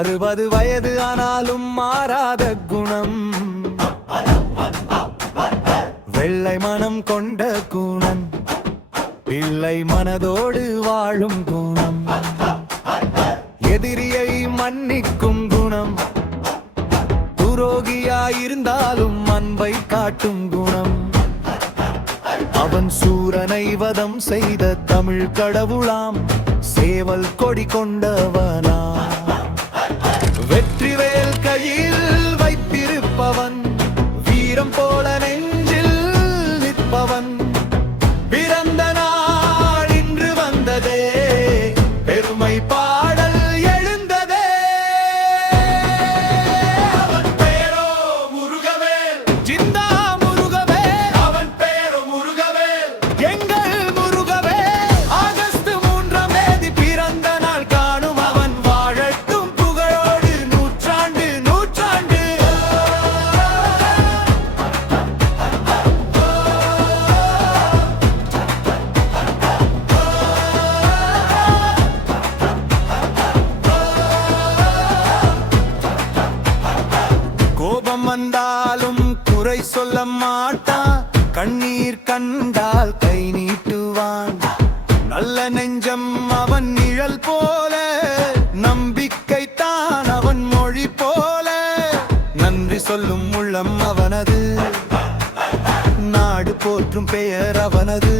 60 வயது ஆனாலும் மாறாத குணம், வெள்ளை மனம் கொண்ட குணம், பிள்ளை மனதோடு வாழும் குணம், எதிரியை மன்னிக்கும் குணம், துரோகியாயிருந்தாலும் அன்பை காட்டும் குணம். அவன் சூரனை வதம் செய்த தமிழ் கடவுளாம், சேவல் கொடி கொண்டவனா, வெற்றிவேல் கையில் வைத்திருப்பவன், வீரம் போல நெஞ்சில் நிற்பவன். பிறந்த நாள் இன்று வந்ததே, பெருமை பாடல் எழுந்ததே. அவன் பேரோ முருகவேல், ஜிந்தா முருகவேல், அவன் பேரோ முருகவேல், எங்கள் முருகவேல். ஆகஸ்ட் 3ஆம் தேதி பிறந்த நாள் காணும் அவன், வாழட்டும் புகழோடு நூற்றாண்டு நூற்றாண்டு. கோபம் வந்தாலும் குறை சொல்ல மாட்டான், கண்ணீர் கண்டால் கை நீட்டுவான். நல்ல நெஞ்சம் அவன் நிழல் போல, நம்பிக்கை தான் அவன் மொழி போல. நன்றி சொல்லும் உள்ளம் அவனது, நாடு போற்றும் பெயர் அவனது.